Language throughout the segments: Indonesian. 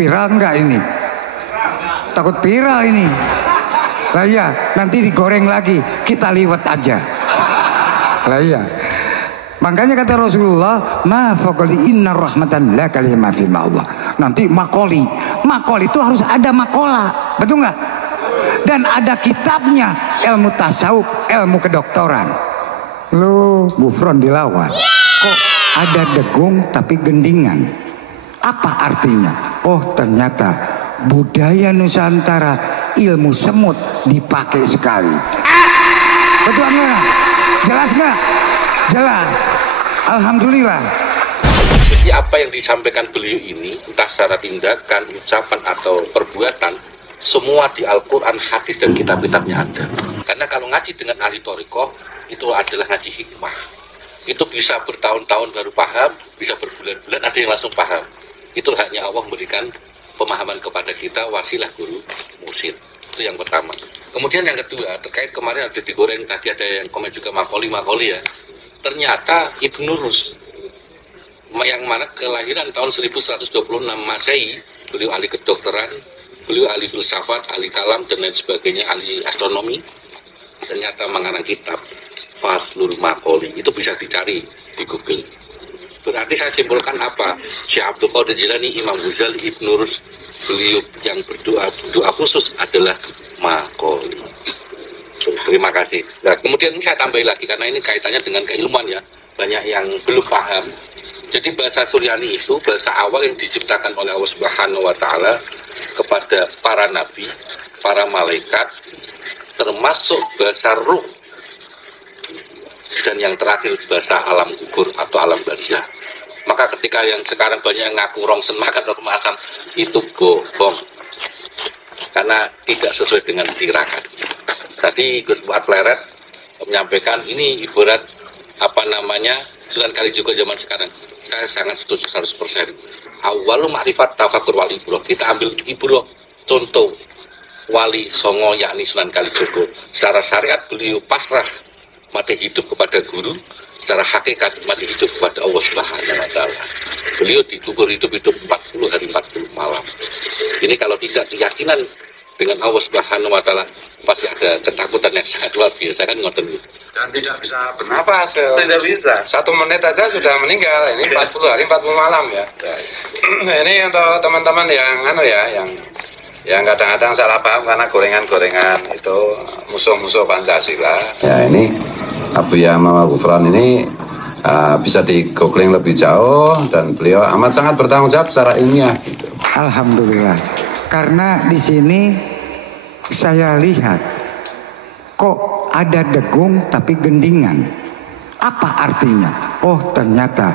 Viral enggak ini? Takut viral ini. Lah iya, nanti digoreng lagi, kita liwat aja. Lah iya. Makanya kata Rasulullah, ma faqali inna rahmatan la kalima fi Allah. Nanti makoli itu harus ada makola, betul nggak? Dan ada kitabnya, ilmu tasawuf, ilmu kedokteran. Lu Gufron dilawan. Kok ada degung tapi gendingan? Apa artinya? Oh ternyata budaya Nusantara ilmu semut dipakai sekali. Betul nggak? Jelas nggak? Jelas. Alhamdulillah. Jadi apa yang disampaikan beliau ini, entah secara tindakan, ucapan atau perbuatan, semua di Al-Quran, hadis dan kitab-kitabnya ada. Karena kalau ngaji dengan ahli thariqah, itu adalah ngaji hikmah. Itu bisa bertahun-tahun baru paham, bisa berbulan-bulan ada yang langsung paham. Itu hanya Allah memberikan pemahaman kepada kita, wasilah guru mursyid. Itu yang pertama. Kemudian yang kedua, terkait kemarin ada digoreng, tadi ada yang komen juga makoli ya. Ternyata Ibnu Rus yang mana kelahiran tahun 1126 Masehi, beliau ahli kedokteran, beliau ahli filsafat, ahli kalam dan lain sebagainya, ahli astronomi, ternyata mengarang kitab Faslul Makoli. Itu bisa dicari di Google. Berarti saya simpulkan apa? Syekh Abdul Qadir Jilani, Imam Ghazali, Ibnu Rus, beliau yang doa khusus adalah Makoli. Terima kasih. Nah, kemudian saya tambahin lagi karena ini kaitannya dengan keilmuan ya. Banyak yang belum paham. Jadi bahasa Suryani itu bahasa awal yang diciptakan oleh Allah Subhanahu wa taala kepada para nabi, para malaikat, termasuk bahasa ruh. Dan yang terakhir bahasa alam kubur atau alam barzah. Maka ketika yang sekarang banyak yang ngaku rongsen makan rumah asam, itu bohong. Karena tidak sesuai dengan tirakat. Tadi Gus Fuad Pleret menyampaikan ini ibarat Sunan Kalijaga zaman sekarang. Saya sangat setuju 100%. Awalu ma'rifat tafakur wali ibroh. Kita ambil ibroh contoh wali songo yakni Sunan Kalijaga. Secara syariat beliau pasrah mati hidup kepada guru, secara hakikat mati hidup kepada Allah Subhanahu wa taala. Beliau dikubur hidup-hidup 40 hari 40 malam. Ini kalau tidak keyakinan dengan Allah Subhanahu wa taala, pasti ada ketakutan yang sangat luar biasa kan ngoten. Dan tidak bisa bernafas. Tidak bisa. 1 menit aja sudah meninggal. Ini 40 hari 40 malam ya. Ini untuk teman-teman yang kadang-kadang salah paham karena gorengan-gorengan itu musuh-musuh Pancasila. Ya ini Abu Yahya Gufron ini bisa di googling lebih jauh dan beliau amat sangat bertanggung jawab secara ilmiah. Gitu. Alhamdulillah. Karena di sini saya lihat kok ada degung tapi gendingan. Apa artinya? Oh ternyata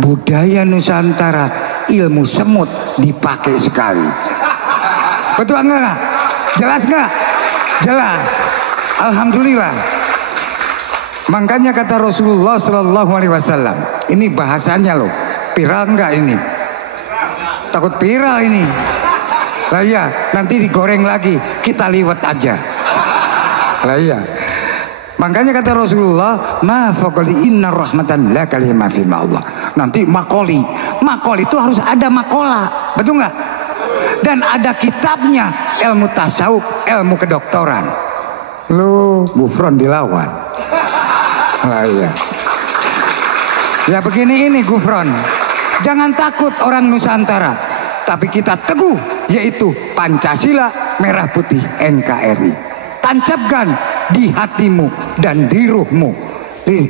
budaya Nusantara ilmu semut dipakai sekali. Betul enggak? Jelas enggak? Jelas. Alhamdulillah. Makanya kata Rasulullah Sallallahu Alaihi Wasallam, ini bahasanya loh, viral enggak ini? Takut viral ini. Lah iya, nanti digoreng lagi, kita liwat aja. Lah iya. Makanya kata Rasulullah, ma faqali inna rahmatan la kalima fi Allah. Nanti makoli itu harus ada makola, betul nggak? Dan ada kitabnya, ilmu tasawuf, ilmu kedokteran. Lu Gufron dilawan. Lah iya. Ya begini ini Gufron. Jangan takut orang Nusantara, tapi kita teguh, yaitu Pancasila, merah putih NKRI. Tancapkan di hatimu dan di ruhmu,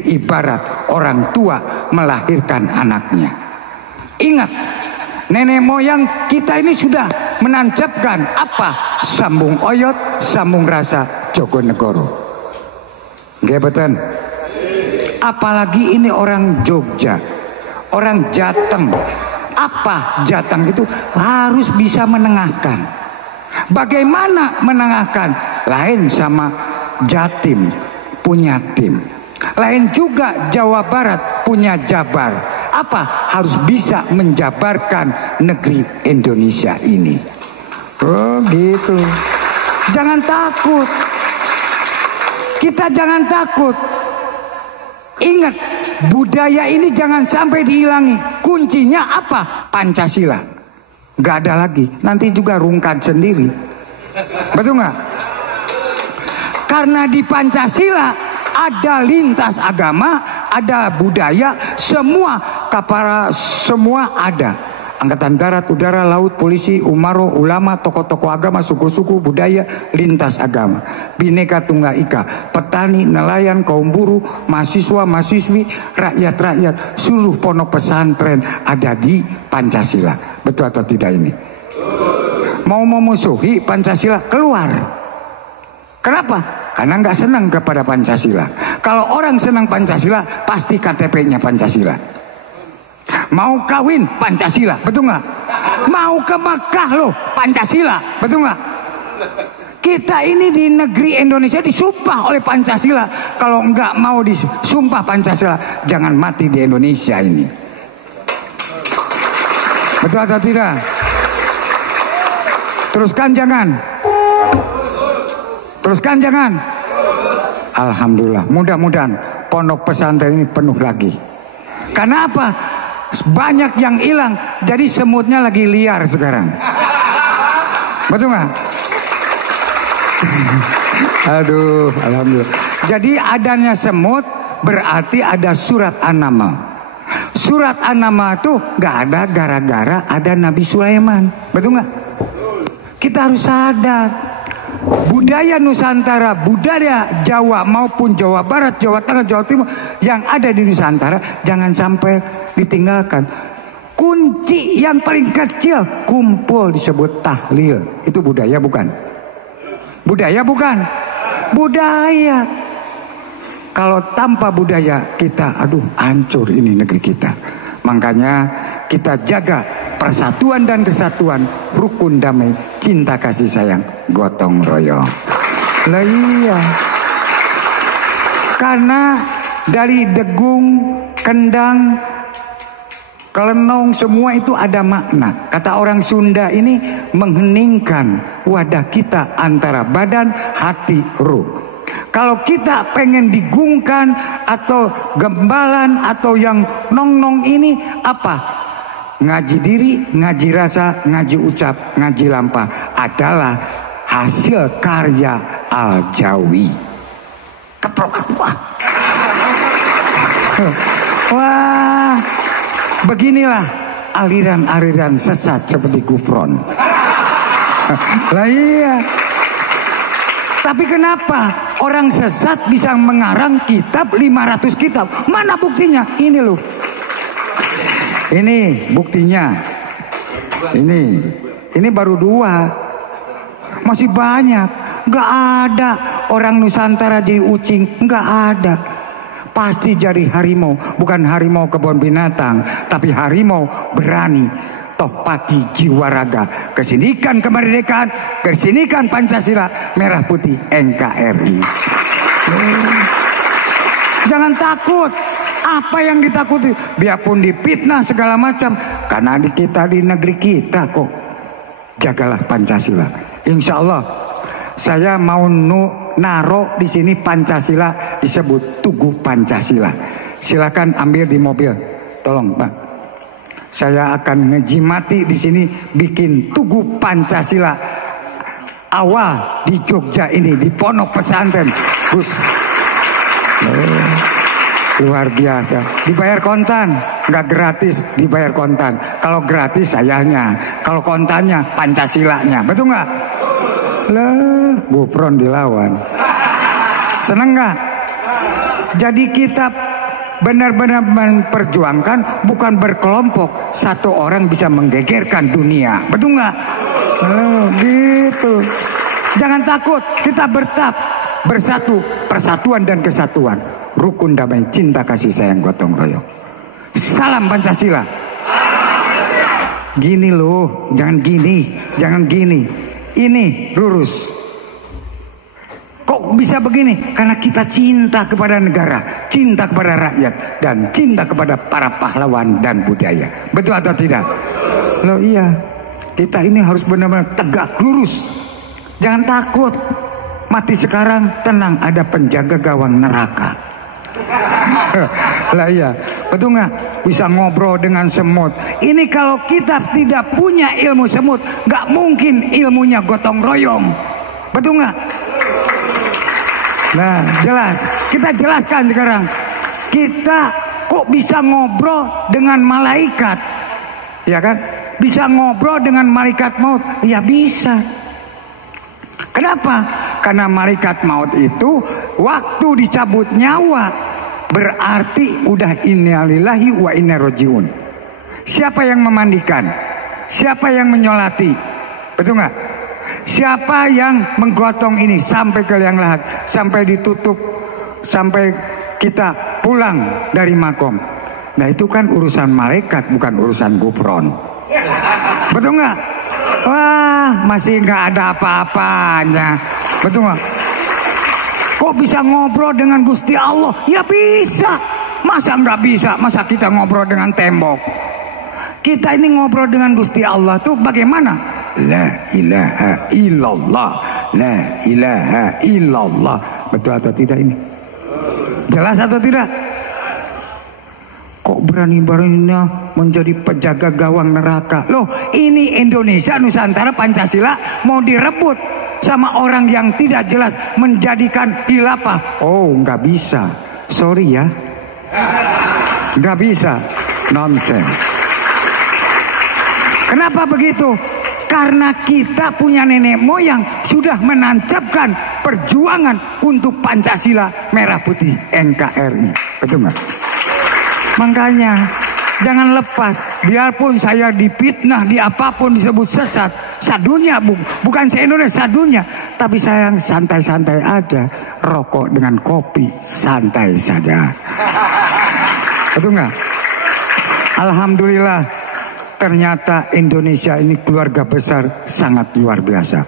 ibarat orang tua melahirkan anaknya. Ingat, nenek moyang kita ini sudah menancapkan apa? Sambung oyot, sambung rasa Jogonegoro. Nggih betul. Apalagi ini orang Jogja, orang Jateng. Apa Jateng itu harus bisa menengahkan. Bagaimana menengahkan? Lain sama Jatim punya tim. Lain juga Jawa Barat punya Jabar. Apa? Harus bisa menjabarkan negeri Indonesia ini. Oh gitu. Jangan takut. Kita jangan takut. Ingat, budaya ini jangan sampai dihilangi. Kuncinya apa? Pancasila. Nggak ada lagi. Nanti juga rungkat sendiri. Betul nggak? Karena di Pancasila ada lintas agama, ada budaya, semua ada. Angkatan darat, udara, laut, polisi, umaro, ulama, tokoh-tokoh agama, suku-suku, budaya, lintas agama, Bhinneka Tunggal Ika, petani, nelayan, kaum buruh, mahasiswa, mahasiswi, rakyat-rakyat, seluruh pondok pesantren ada di Pancasila. Betul atau tidak ini? Mau memusuhi Pancasila, keluar. Kenapa? Karena nggak senang kepada Pancasila. Kalau orang senang Pancasila, pasti KTP-nya Pancasila. Mau kawin Pancasila, betul nggak? Mau ke Makkah loh Pancasila, betul nggak? Kita ini di negeri Indonesia disumpah oleh Pancasila. Kalau nggak mau disumpah Pancasila, jangan mati di Indonesia ini. Betul atau tidak? Teruskan jangan. Teruskan jangan. Alhamdulillah, mudah-mudahan pondok pesantren ini penuh lagi. Karena apa? Banyak yang hilang, jadi semutnya lagi liar sekarang. Betul nggak? Aduh, alhamdulillah. Jadi adanya semut berarti ada surat An-Naml. Surat An-Naml itu nggak ada gara-gara ada Nabi Sulaiman. Betul nggak? Kita harus sadar. Budaya Nusantara, budaya Jawa maupun Jawa Barat, Jawa Tengah, Jawa Timur yang ada di Nusantara jangan sampai ditinggalkan. Kunci yang paling kecil kumpul disebut tahlil. Itu budaya bukan? Budaya bukan? Budaya. Kalau tanpa budaya kita, aduh hancur ini negeri kita. Makanya kita jaga persatuan dan kesatuan, rukun damai, cinta kasih sayang, gotong royong. Lah iya. Karena dari degung, kendang, kelenong semua itu ada makna. Kata orang Sunda ini mengheningkan wadah kita antara badan, hati, ruh. Kalau kita pengen digungkan atau gembalan atau yang nong-nong ini apa? Ngaji diri, ngaji rasa, ngaji ucap, ngaji lampah adalah hasil karya Al-Jawi. Keprok aku. Wah, beginilah aliran-aliran sesat seperti Gufron. Lah iya. Tapi kenapa orang sesat bisa mengarang kitab 500 kitab? Mana buktinya? Ini loh. Ini buktinya. Ini baru 2. Masih banyak. Gak ada orang Nusantara jadi ucing. Gak ada. Pasti jadi harimau. Bukan harimau kebun binatang, tapi harimau berani. Tohpati jiwa raga, kesinikan kemerdekaan, kesinikan Pancasila, merah putih NKRI. Jangan takut. Apa yang ditakuti? Biarpun dipitnah segala macam, karena kita di negeri kita kok. Jagalah Pancasila. Insya Allah saya mau naro di sini Pancasila, disebut Tugu Pancasila. Silakan ambil di mobil, tolong Pak. Saya akan ngejimati di sini bikin Tugu Pancasila awal di Jogja ini, di pondok pesantren. Luar biasa. Dibayar kontan, nggak gratis, dibayar kontan. Kalau gratis sayanya, kalau kontannya Pancasilanya, betul nggak? Lah, Gufron dilawan. Seneng nggak? Jadi kita benar-benar memperjuangkan, bukan berkelompok. Satu orang bisa menggegerkan dunia, betul nggak? Gitu. Jangan takut, kita bersatu, persatuan dan kesatuan, rukun damai, cinta kasih sayang, gotong royong. Salam Pancasila. Gini loh, jangan gini. Ini lurus. Kok bisa begini? Karena kita cinta kepada negara, cinta kepada rakyat, dan cinta kepada para pahlawan dan budaya. Betul atau tidak? Loh iya. Kita ini harus benar-benar tegak lurus. Jangan takut. Mati sekarang, tenang, ada penjaga gawang neraka. Lah iya. Betul nggak? bisa ngobrol dengan semut. Ini kalau kita tidak punya ilmu semut, nggak mungkin ilmunya gotong royong. Betul nggak? Nah, jelas. Kita jelaskan sekarang. Kita kok bisa ngobrol dengan malaikat? Ya kan? Bisa ngobrol dengan malaikat maut? Ya bisa. Kenapa? Karena malaikat maut itu waktu dicabut nyawa berarti udah innalillahi wa inna rojiun. Siapa yang memandikan? Siapa yang menyolati? Betul nggak? Siapa yang menggotong ini sampai ke liang lahat, sampai ditutup, sampai kita pulang dari makom? Nah itu kan urusan malaikat, bukan urusan gufron. Betul nggak? Wah, masih nggak ada apa-apanya. Betul nggak? Kok bisa ngobrol dengan Gusti Allah? Ya bisa. Masa nggak bisa? Masa kita ngobrol dengan tembok? Kita ini ngobrol dengan Gusti Allah tuh bagaimana? La ilaha illallah, la ilaha illallah. Betul atau tidak ini? Jelas atau tidak? Kok berani-beraninya menjadi penjaga gawang neraka? Loh, ini Indonesia, Nusantara, Pancasila mau direbut sama orang yang tidak jelas, menjadikan khilafah. Oh, nggak bisa. Sorry ya, nggak bisa. Nonsense. Kenapa begitu? Karena kita punya nenek moyang sudah menancapkan perjuangan untuk Pancasila, merah putih, NKRI. Betul nggak? Makanya jangan lepas. Biarpun saya dipitnah, di apapun disebut sesat, sadunya bukan se-Indonesia, sadunya. Tapi saya santai-santai aja, rokok dengan kopi, santai saja. Betul nggak? Alhamdulillah, ternyata Indonesia ini keluarga besar sangat luar biasa.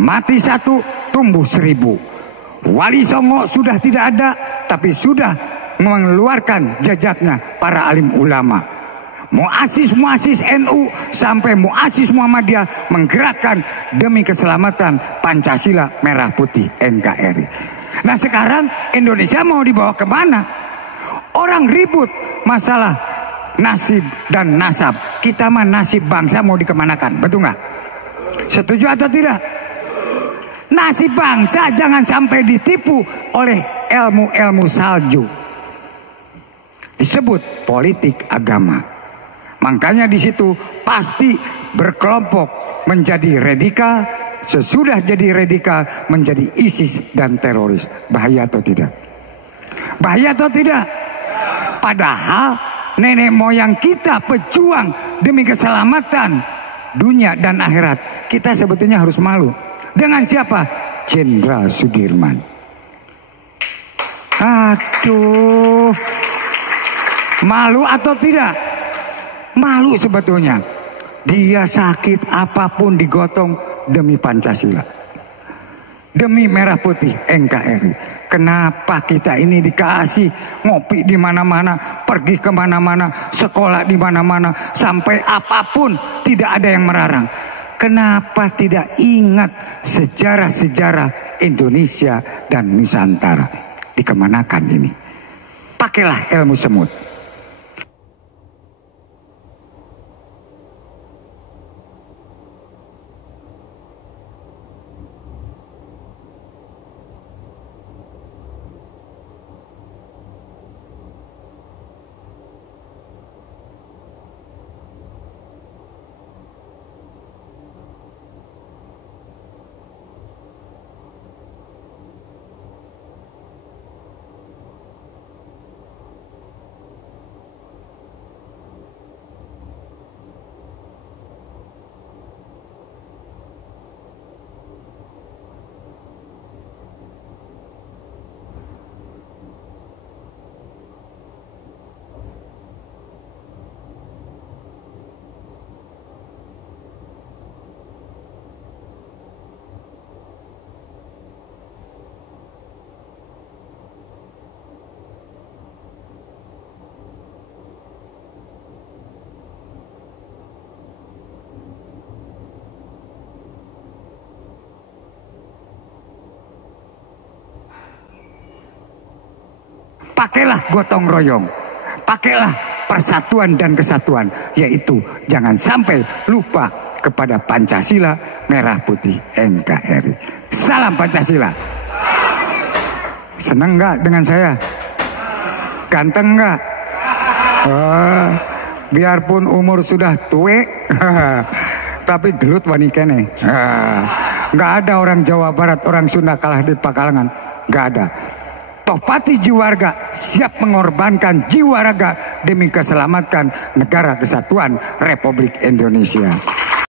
Mati satu, tumbuh 1000. Wali Songo sudah tidak ada, tapi sudah mengeluarkan jejaknya para alim ulama. Muasis NU sampai muasis Muhammadiyah menggerakkan demi keselamatan Pancasila, merah putih, NKRI. Nah sekarang Indonesia mau dibawa kemana? Orang ribut masalah nasib dan nasab. Kita mah nasib bangsa mau dikemanakan, betul nggak? Setuju atau tidak? Nasib bangsa jangan sampai ditipu oleh ilmu-ilmu salju. Disebut politik agama. Makanya di situ pasti berkelompok menjadi radikal. Sesudah jadi radikal menjadi ISIS dan teroris. Bahaya atau tidak? Bahaya atau tidak? Padahal nenek moyang kita pejuang demi keselamatan dunia dan akhirat. Kita sebetulnya harus malu. Dengan siapa? Jenderal Sudirman. Aduh. Malu atau tidak? Malu sebetulnya. Dia sakit apapun digotong demi Pancasila, demi merah putih, NKRI. Kenapa kita ini dikasih ngopi di mana-mana, pergi ke mana-mana, sekolah di mana-mana, sampai apapun tidak ada yang melarang? Kenapa tidak ingat sejarah-sejarah Indonesia dan Nusantara? Dikemanakan ini? Pakailah ilmu semut. Pakailah gotong royong, pakailah persatuan dan kesatuan, yaitu jangan sampai lupa kepada Pancasila, merah putih NKRI. Salam Pancasila. Seneng nggak dengan saya? Ganteng nggak? Biarpun umur sudah tua, tapi gelut wani kene. Nggak ada orang Jawa Barat, orang Sunda kalah di Pakalangan. Nggak ada. Tohpati Jiwarga siap mengorbankan jiwa raga demi keselamatan negara kesatuan Republik Indonesia.